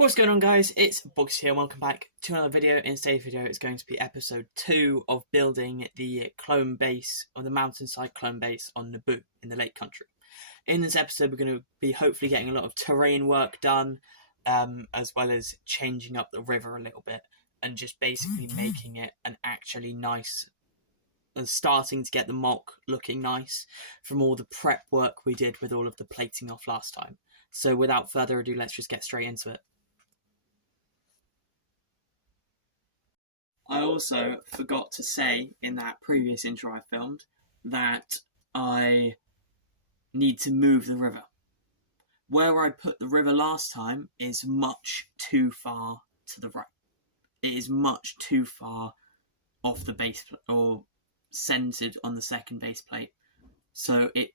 What's going on, guys? It's Bugs here. Welcome back to another video. In today's video, it's going to be episode 2 of building the clone base, or the mountainside clone base on Naboo in the Lake Country. In this episode, we're going to be hopefully getting a lot of terrain work done, as well as changing up the river a little bit, and just basically making it an actually nice, and starting to get the mock looking nice from all the prep work we did with all of the plating off last time. So without further ado, let's just get straight into it. I also forgot to say in that previous intro I filmed that I need to move the river. Where I put the river last time is much too far to the right. It is much too far off the base or centered on the second base plate. So it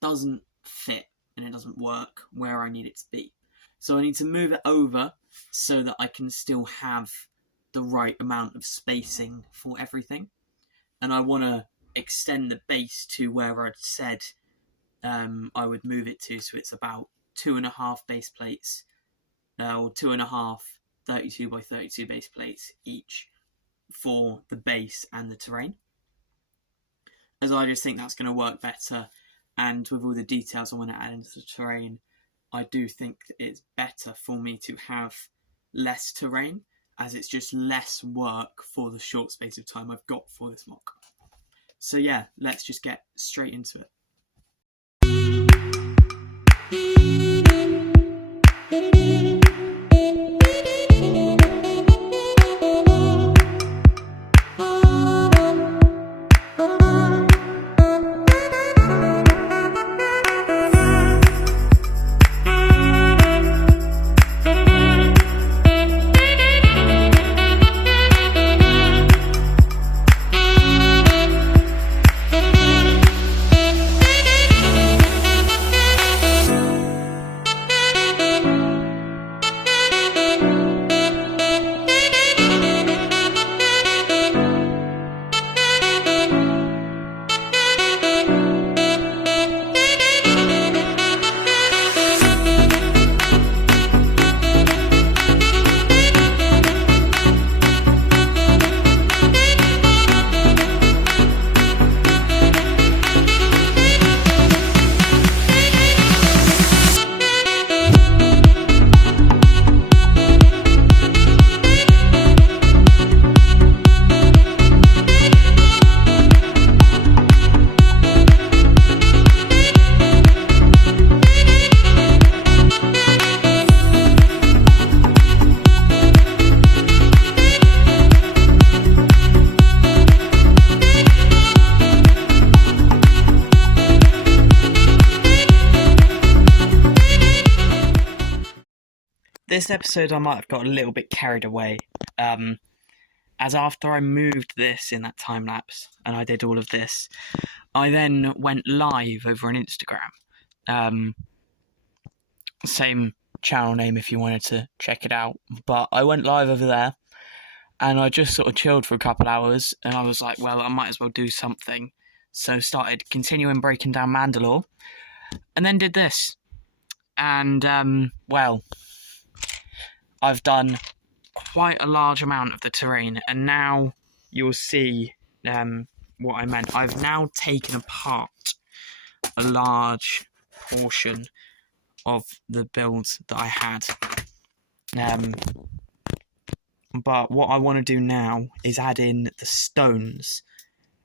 doesn't fit and it doesn't work where I need it to be. So I need to move it over so that I can still have the right amount of spacing for everything. And I want to extend the base to where I'd said I would move it to, so it's about 2.5 base plates, or 2.5 32 by 32 base plates each for the base and the terrain, as I just think that's going to work better. And with all the details I want to add into the terrain, I do think it's better for me to have less terrain, as it's just less work for the short space of time I've got for this mock. So yeah, let's just get straight into it. This episode I might have got a little bit carried away, as after I moved this in that time lapse and I did all of this, I then went live over on Instagram. Same channel name if you wanted to check it out, but I went live over there and I just sort of chilled for a couple hours and I was like, well, I might as well do something. So started continuing breaking down Mandalore and then did this. And, well, I've done quite a large amount of the terrain, and now you'll see what I meant. I've now taken apart a large portion of the builds that I had. But what I want to do now is add in the stones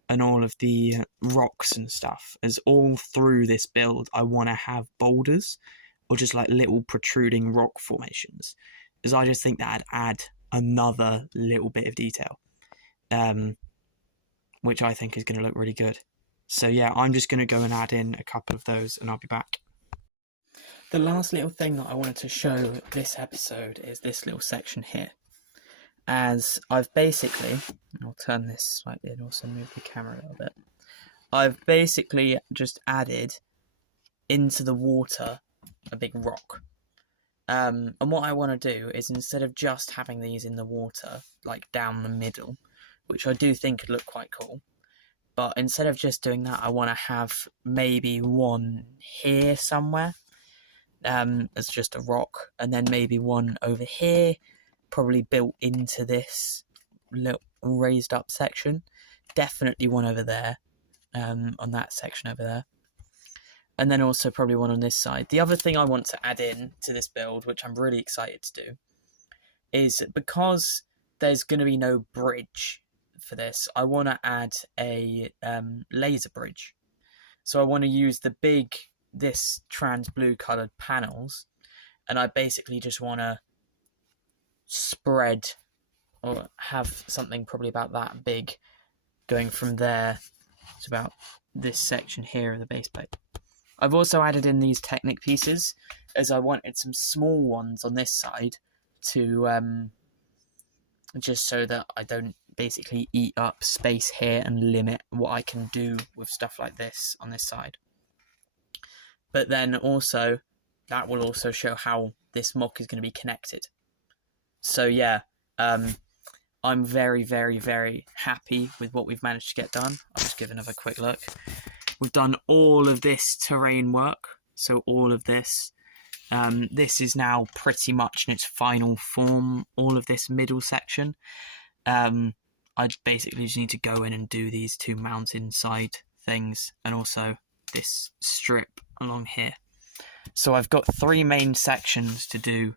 and all of the rocks and stuff, as all through this build I want to have boulders, or just like little protruding rock formations, as I just think that'd add another little bit of detail, which I think is going to look really good. So yeah, I'm just going to go and add in a couple of those and I'll be back. The last little thing that I wanted to show this episode is this little section here. As I've basically, I'll turn this slightly and also move the camera a little bit. I've basically just added into the water a big rock. And what I want to do is, instead of just having these in the water, like down the middle, which I do think could look quite cool, but instead of just doing that, I want to have maybe one here somewhere. as just a rock, and then maybe one over here, probably built into this little raised up section. Definitely one over there, on that section over there. And then also probably one on this side. The other thing I want to add in to this build, which I'm really excited to do, is because there's going to be no bridge for this, I want to add a laser bridge. So I want to use this trans blue coloured panels, and I basically just want to spread, or have something probably about that big, going from there to about this section here of the base plate. I've also added in these Technic pieces, as I wanted some small ones on this side to just so that I don't basically eat up space here and limit what I can do with stuff like this on this side. But then also, that will also show how this mock is going to be connected. So yeah, I'm very, very, very happy with what we've managed to get done. I'll just give another quick look. We've done all of this terrain work, so all of this. This is now pretty much in its final form, all of this middle section. I basically just need to go in and do these 2 mountainside things, and also this strip along here. So I've got 3 main sections to do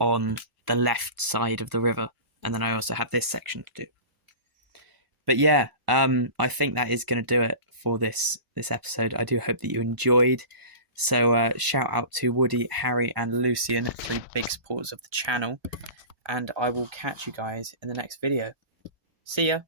on the left side of the river, and then I also have this section to do. But yeah, I think that is going to do it for this episode. I do hope that you enjoyed. So shout out to Woody, Harry and Lucian, 3 big supporters of the channel, and I will catch you guys in the next video. See ya!